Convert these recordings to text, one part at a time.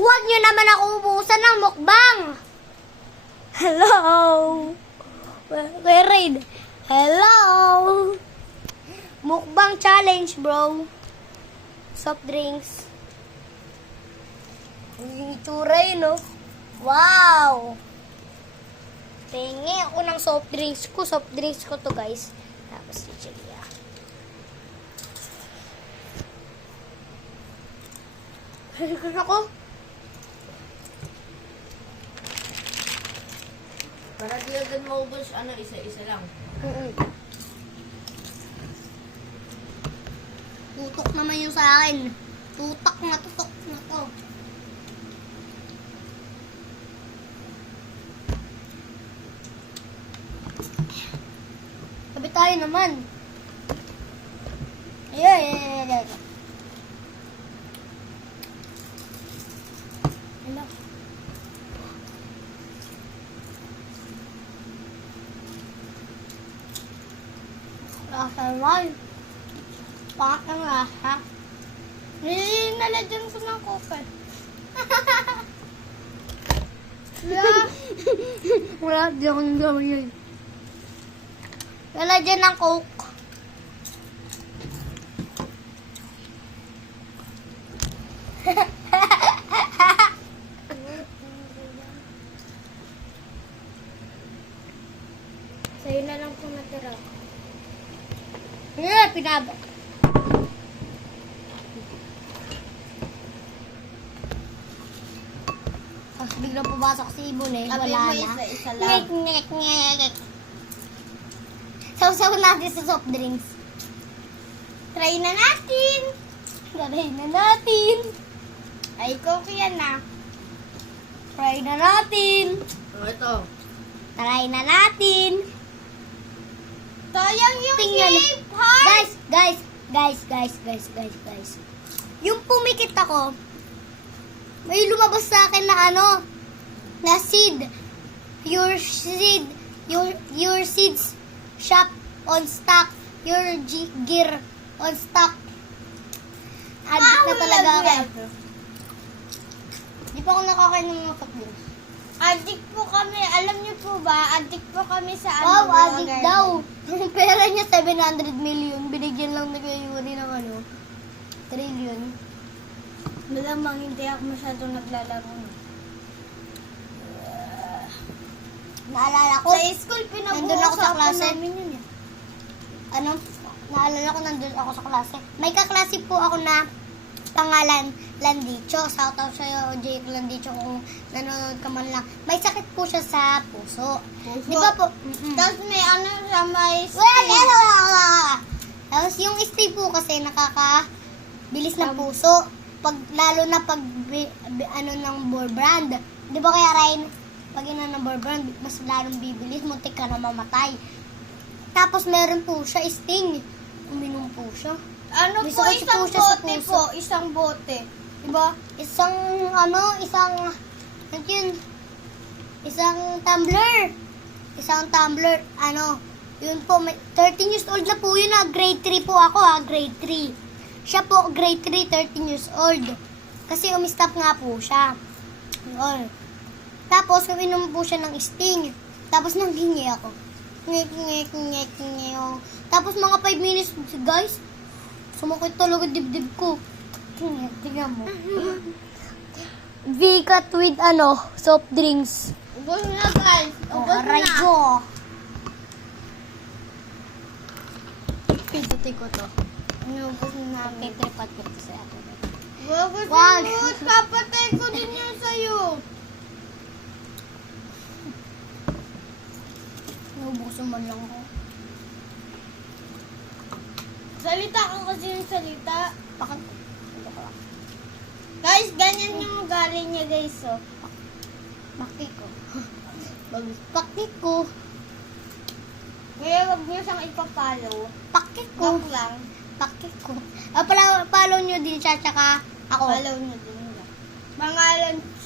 Huwag niyo naman ako ubusan ng mukbang. Hello. Kuya Raid. Hello. Mukbang challenge, bro. Soft drinks. Yung itsura yun, no? Wow! Tingi ako ng soft drinks ko. Soft drinks ko to, guys. Tapos si Julia. Halikan ako. Para di agad maubos, isa-isa lang. Tutok naman yung sa akin. Tutok na to. Sabi tayo naman. Ayan. Hello. Lasa naman. Pangat ang lasa. Nalagyan ko ng kope. Wala, di ako nagawin yun. Nalagyan ng coke. Sa'yo na lang po natira. Pinabak. Tapos biglang pumasok si Ibon eh. Sabi Wala mo na. isa-isa lang. Ngek. Saw-saw natin sa soft drinks. Try na natin. Ay, coke yan na. Try na natin. Ito. Try na natin. Sayang yung Tingnan. shape, ha? Guys. Yung pumikit ako, may lumabas sa akin na na seed. Your seeds shop on stock. Your gear on stock. Addict na talaga ako. Di pa ako nakakain ng mga pakbin. Addict po kami. Alam niyo po ba? Addict po kami sa Wow, mga addict ganun. daw. Yung pera niya 700 million. Binigyan lang na kayo Yuri ng trillion. Malamang hindi ako masyadong naglalaro. Naalala ko, Sa school, nandun ako sa pinag-uusapan klase. namin yun eh. Naalala ko nandun ako sa klase. May kaklase po ako na pangalan Landicho. Shout out sa'yo, Jake Landicho, kung nanonood ka man lang. May sakit po siya sa puso. Di ba po? Tapos may sa may Tapos yung stay po kasi nakakabilis ng puso. Lalo na pag ng ball brand. Di ba kaya Ryan, pag ng ball brand, mas lalong bibilis, muntik ka na mamatay. Tapos meron po siya sting. Uminom po siya. Ano May po, sakit isang po siya sa bote puso. po. Isang bote. Diba? Isang tumbler. Yun po, 13 years old na po yun grade 3 po ako grade 3. Siya po, grade 3, 13 years old. Kasi umistop nga po siya. Yun. Tapos, uminom po siya ng sting. Tapos, nanghingi ako. Ngek. Tapos, mga 5 minutes, guys, sumakit talaga dibdib ko. Tingnan mo. V-cut with soft drinks. Ubus na guys. Ubus Aray na. ko. Pindutin ko to. Ubus na namin. Tripat ko to sa akin. Ubus Wag. na. Kapatay ko din yun sa'yo. Naubusan man lang ko. Salita ka kasi yung salita. Bakit? Guys, ganyan yung ugali niya guys. Oh. Bakit ko? Bakit ko? Kaya wag niyo siyang ipapalo. Bakit ko? Joke lang. Bakit ko? Follow nyo din siya, tsaka ako. Follow niyo din nila. Pangalan niya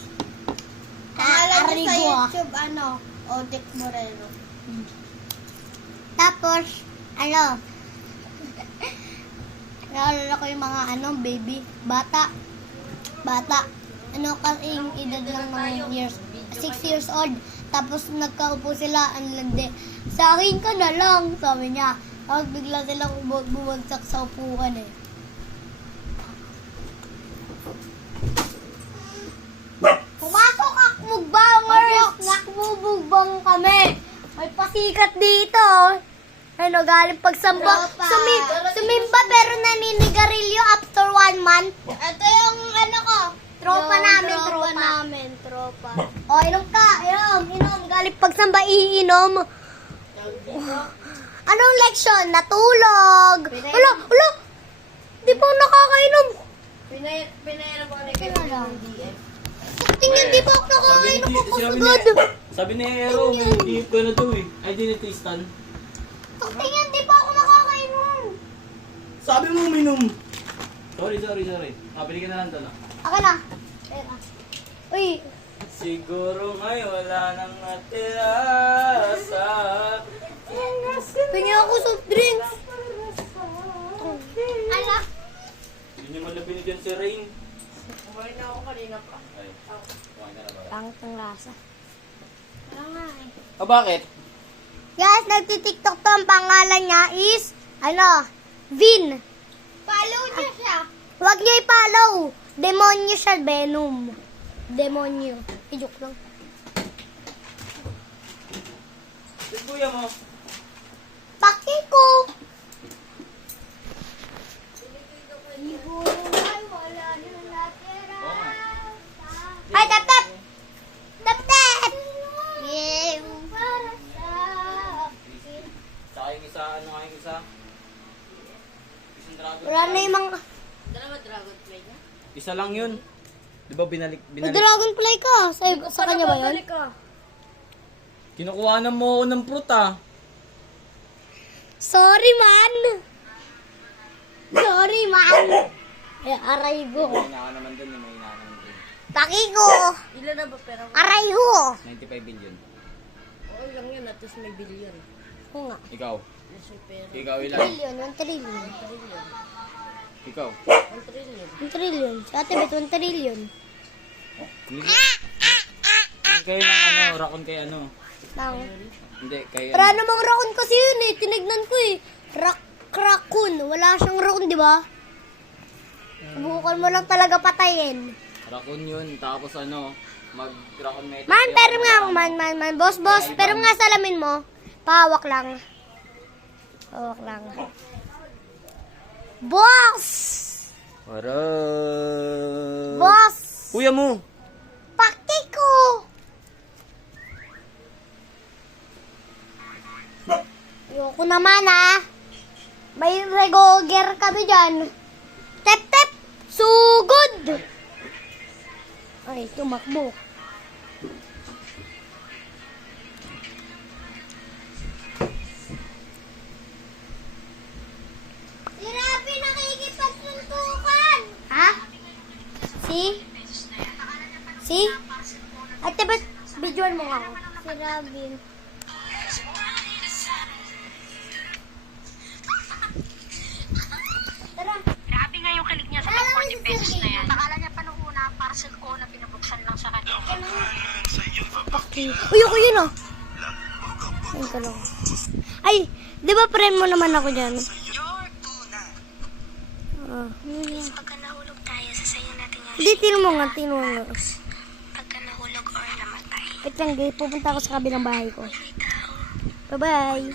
sa Arrigo, YouTube, Odek Moreno. Tapos, naalala ko yung mga baby, bata. ano kasing edad lang ng years, 6 years old. Tapos nagkaupo sila, ang landi. Sa akin ka na lang, sabi niya. Tapos bigla silang bumagsak sa upuan eh. Pumasok akmugbangers! Nakbubugbang kami! May pasikat dito! Ano, galing pagsamba. Tropa. Sumimba pero naninigarilyo after 1 month. Ito yung ano ko. Tropa namin, tropa. namin, tropa. O, inom ka. Inom. Galing pagsamba, iinom. Anong leksyon? Natulog. Wala. Di pa ako nakakainom. Pinayaran ko na Wala. ng DM. Tingnan, di pa ako nakakainom. Papasagod. Sabi ni Ero, hindi ko na to eh. Ay, di ni Tristan. Tingnan, di pa ako nakakainom. Sabi mo uminom. Sorry. Pili ka na lang doon. Ako na. Teka. Uy, Siguro ngayon wala nang natira sa... tingnan ako soft drinks. Ala. Hindi naman na binigyan si Rain. Kumain na ako kanina pa. Ay, kumain ka na ba? Pangit ang lasa. Kaya nga eh. Bakit? Guys, nagtitiktok to. Ang pangalan niya is, Vin. Follow niyo siya. Huwag niyo i-follow. Demonyo siya, Venom. Demonyo. Joke lang. Yung kuya mo. Paki ko. Oo nga. Ay, tap-tap. Tap-tap. Yeah. Saka yung isa, ano nga yung isa? Isang dragon. Wala na yung mga... Dalawa dragonfly na. Isa lang yun. Di ba binalik? May dragonfly ka. Sa kanya ba yun? Kinukuha na mo ako ng fruit ah. Sorry, man. Eh, aray ko. May hina ka naman dun, may hina ka naman dun. Paki ko. Ilan na ba pera mo? Aray ko. 95 billion. Oo lang yun, at least may billion. Oo nga. Ikaw. Mas may pera. Ikaw ilan? 1 trillion. Ikaw. 1 trillion. 1 trillion. Sa ate, bet 1 trillion. Hindi kayo ng rakon kay ano. Nang. Hindi, kay Para namang raccoon kasi yun eh. Tinignan ko eh. Raccoon. Wala siyang raccoon, di ba? Subukan mo lang talaga patayin. Rakon yun, tapos mag-rakon metal. Man, pero nga, man. Boss. Pero nga salamin mo. Pahawak lang. Boss! Para. Boss! Kuya mo. Paki ko! Ayoko naman ah. May regoger kami dyan. Tep! Sugod! Ay, tumakbo. Si Rabi nakikipagsuntukan! Ha? Si? Ate, ba't videoan mo ako? Si Robin. Tara. Grabe nga yung kilig niya sa Alam mo 40 si pesos Sergey. na yan. Akala niya pa nung una, parcel ko na pinabuksan lang sa kanya. Okay. Uy, ako yun ah. Ayun ka lang. Ay, di ba friend mo naman ako dyan? Your tuna. Ah. Pagka nahulog tayo, sasayin natin yung Hindi, tino mo nga. pagka nahulog or namatay. Wait lang guys, pupunta ako sa kabilang bahay ko. Bye-bye.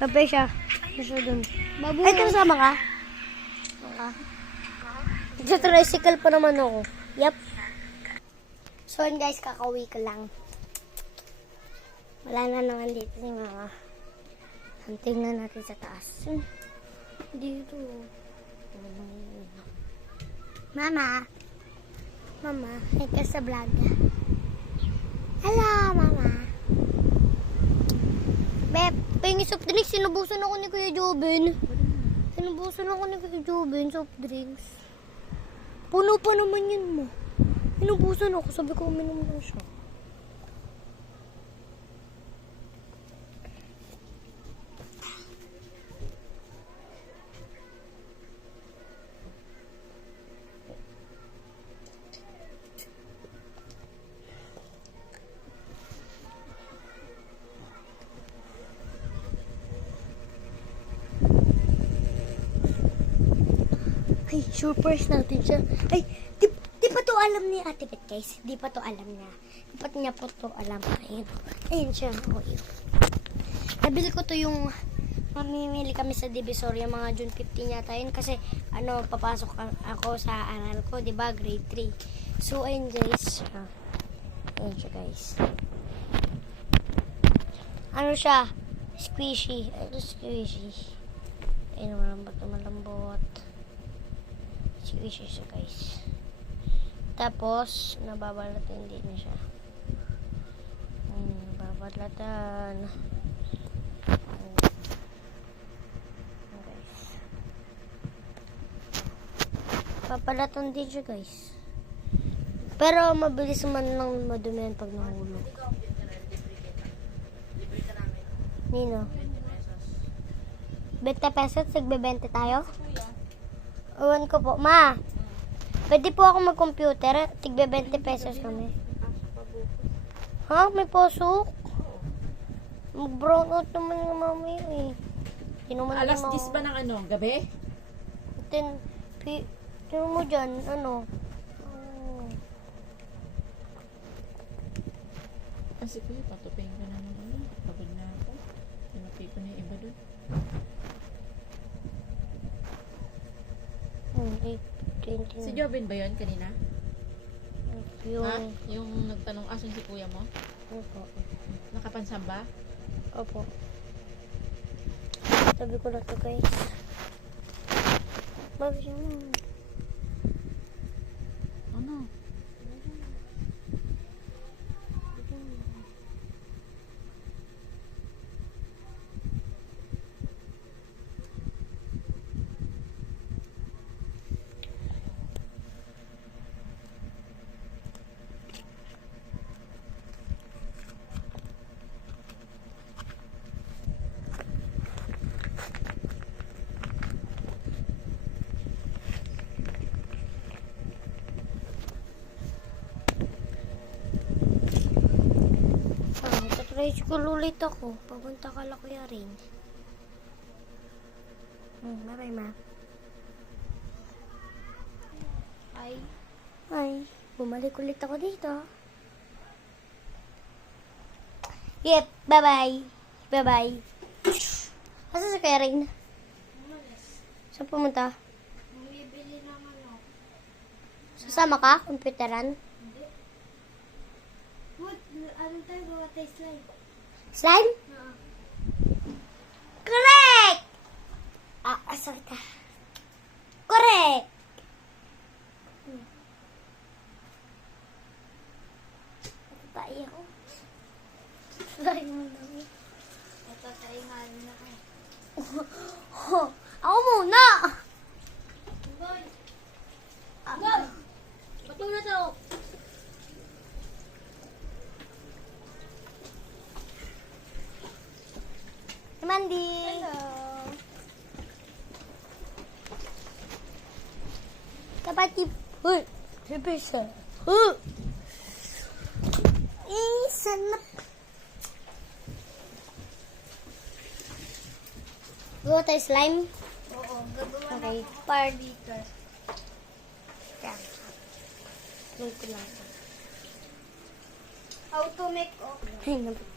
Bye-bye siya. Siya dun. Ay, kasama ka? Sa tricycle pa naman ako. Yep. So yun guys, kakauwi ko lang. Wala na naman dito si mama. Tingnan natin sa taas. Dito. Mama. Hey ka sa vlog. Hello, mama. Beb, pengi soft drinks. Sinubusan ako ni Kuya Jobin. Soft drinks. Puno pa naman yun mo. Sinubusan ako. Sabi ko, uminom lang siya. Ay, surprise natin siya. Ay, di pa to alam ni Ate Bet, guys. Di pa to alam niya. Di pa niya po to alam. Ayun. Ayun siya. Oh, yun. Nabili ko to yung mamimili kami sa Divisoria mga June 15 yata yun kasi papasok ako sa aral ko, 'di ba? Grade 3. So ayun guys. Ayun siya guys. Ano siya? Squishy. Ayun, squishy. Ayun, malambot. Squishy siya guys. Tapos nababalatan din na siya. Nababalatan. Papalaton din siya guys. Pero mabilis man lang madumi yan pag nahulog. Nino? 20 pesos? Nagbe-20 tayo? Uwan ko po. Ma! Pwede po ako mag-computer. Tigbe 20 pesos kami. Ha? May pasok? Mag-brown out naman yung mami eh. Alas 10 ba ng gabi? Tingnan mo dyan, Kasi kuya, patupin ka na ng pagod na ako. Tinupi ko na yung iba doon. 8:20 Si Jovin ba yun kanina? Yung, Ha? Yung nagtanong, asan si kuya mo? opo. Nakapansamba? Opo. Sabi ko na to guys. Bakit yun? Ano? Try school ulit ako. Papunta ka lang kuya rin. Bye-bye, ma. Ay, bumalik ulit ako dito. Yep, bye-bye. Bye-bye. Asa si kuya rin? Saan pumunta? Bumibili ng Sasama ka? Computeran? What? Ano tayo? Gawa tayo slime. Slime? Correct! Sorry ka. Correct! Natatay ako. Slime mo lang. Natatay nga na kayo. Ako muna! Boy! Ba't mo na to? Mandy! Hello! Dapat Uy! Siyempre siya. Sanap! Gawa tayo slime? Oo, gagawa Okay. na par dito. Yan. Load ko lang. How to make okay. Ay,